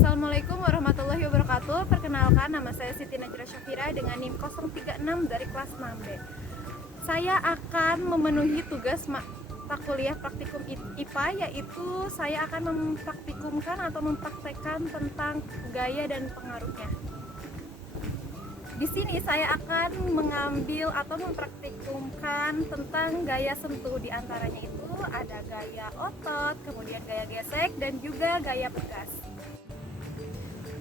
Assalamualaikum warahmatullahi wabarakatuh. Perkenalkan, nama saya Siti Najra Syafira dengan NIM 036 dari kelas 6B. Saya akan memenuhi tugas mata kuliah praktikum IPA, yaitu saya akan mempraktikumkan atau mempraktekkan tentang gaya dan pengaruhnya. Di sini saya akan mengambil atau mempraktikumkan tentang gaya sentuh. Di antaranya itu ada gaya otot, kemudian gaya gesek, dan juga gaya pegas.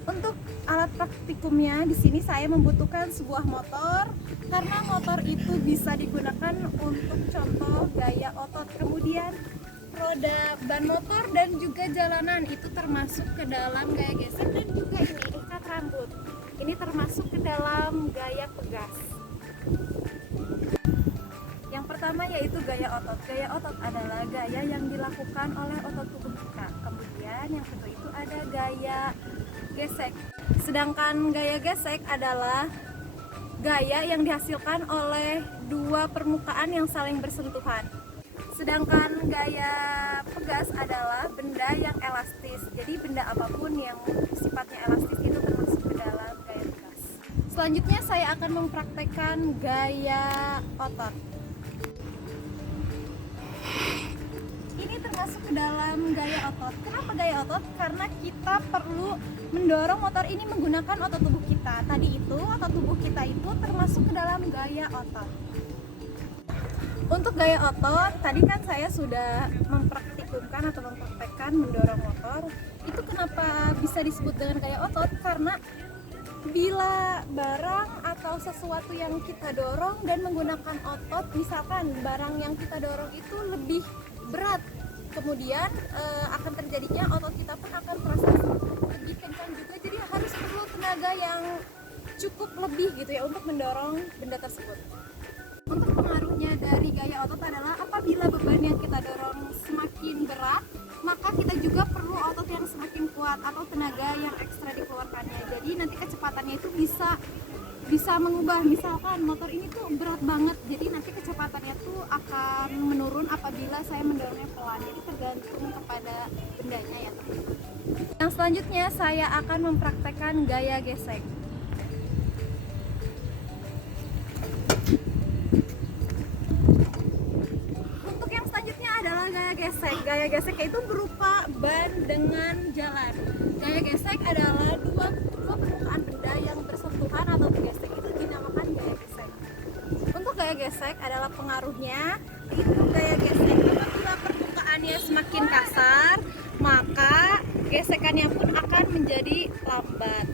Untuk alat praktikumnya, di sini saya membutuhkan sebuah motor, karena motor itu bisa digunakan untuk contoh gaya otot. Kemudian roda ban motor dan juga jalanan itu termasuk ke dalam gaya gesek, dan juga ini ikat rambut. Ini termasuk ke dalam gaya pegas. Yang pertama yaitu gaya otot. Gaya otot adalah gaya yang dilakukan oleh otot tubuh kita. Kemudian yang kedua itu ada gaya gesek. Sedangkan gaya gesek adalah gaya yang dihasilkan oleh dua permukaan yang saling bersentuhan. Sedangkan gaya pegas adalah benda yang elastis. Jadi benda apapun yang sifatnya elastis itu termasuk ke dalam gaya pegas. Selanjutnya saya akan mempraktekkan gaya otot. Ini termasuk ke dalam gaya otot. Kenapa gaya otot? Karena kita perlu mendorong motor ini menggunakan otot tubuh kita. Tadi itu otot tubuh kita itu termasuk ke dalam gaya otot. Untuk gaya otot, tadi kan saya sudah mempraktikumkan atau mempraktekkan mendorong motor. Itu kenapa bisa disebut dengan gaya otot? Karena bila barang atau sesuatu yang kita dorong dan menggunakan otot, misalkan barang yang kita dorong itu lebih berat, kemudian akan terjadinya otot kita pun akan terasa lebih kencang juga. Jadi harus perlu tenaga yang cukup lebih gitu ya untuk mendorong benda tersebut. Untuk pengaruhnya dari gaya otot adalah apabila beban yang kita dorong semakin berat, maka kita juga perlu otot yang semakin kuat atau tenaga yang ekstra dikeluarkannya. Jadi nanti kecepatannya itu bisa mengubah. Misalkan motor ini tuh berat banget, jadi nanti kecepatannya tuh akan menurun apabila saya mendorongnya pelan. Jadi tergantung kepada bendanya ya teman-teman. Yang selanjutnya saya akan mempraktekkan gaya gesek. Gaya gesek. Gaya gesek itu berupa ban dengan jalan. Gaya gesek adalah dua permukaan benda yang bersentuhan atau bergesek, itu dinamakan gaya gesek. Untuk gaya gesek adalah pengaruhnya itu gaya gesek apabila permukaannya semakin kasar, maka gesekannya pun akan menjadi lambat.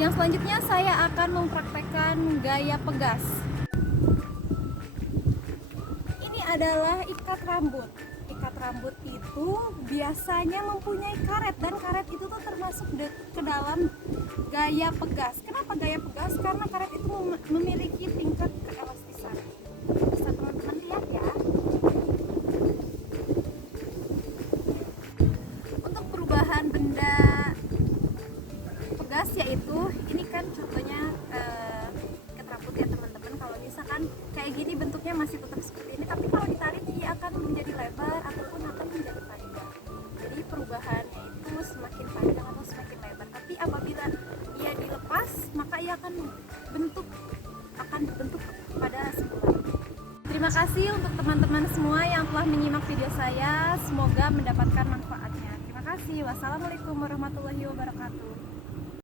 Yang selanjutnya saya akan mempraktekkan gaya pegas. Adalah ikat rambut. Ikat rambut itu biasanya mempunyai karet, dan karet itu tuh termasuk ke dalam gaya pegas. Kenapa gaya pegas? Karena karet itu memiliki tingkat keelastisan. Bisa teman-teman lihat ya. Untuk perubahan benda pegas yaitu ini kan contohnya ikat rambut ya teman-teman. Kalau misalkan kayak gini bentuknya masih tetap seperti ini, tapi kalau ditarik ia akan menjadi lebar ataupun akan menjadi panjang. Jadi perubahannya itu semakin panjang atau semakin lebar. Tapi apabila ia dilepas, maka ia akan dibentuk pada sebulan. Terima kasih untuk teman-teman semua yang telah menyimak video saya. Semoga mendapatkan manfaatnya. Terima kasih. Wassalamualaikum warahmatullahi wabarakatuh.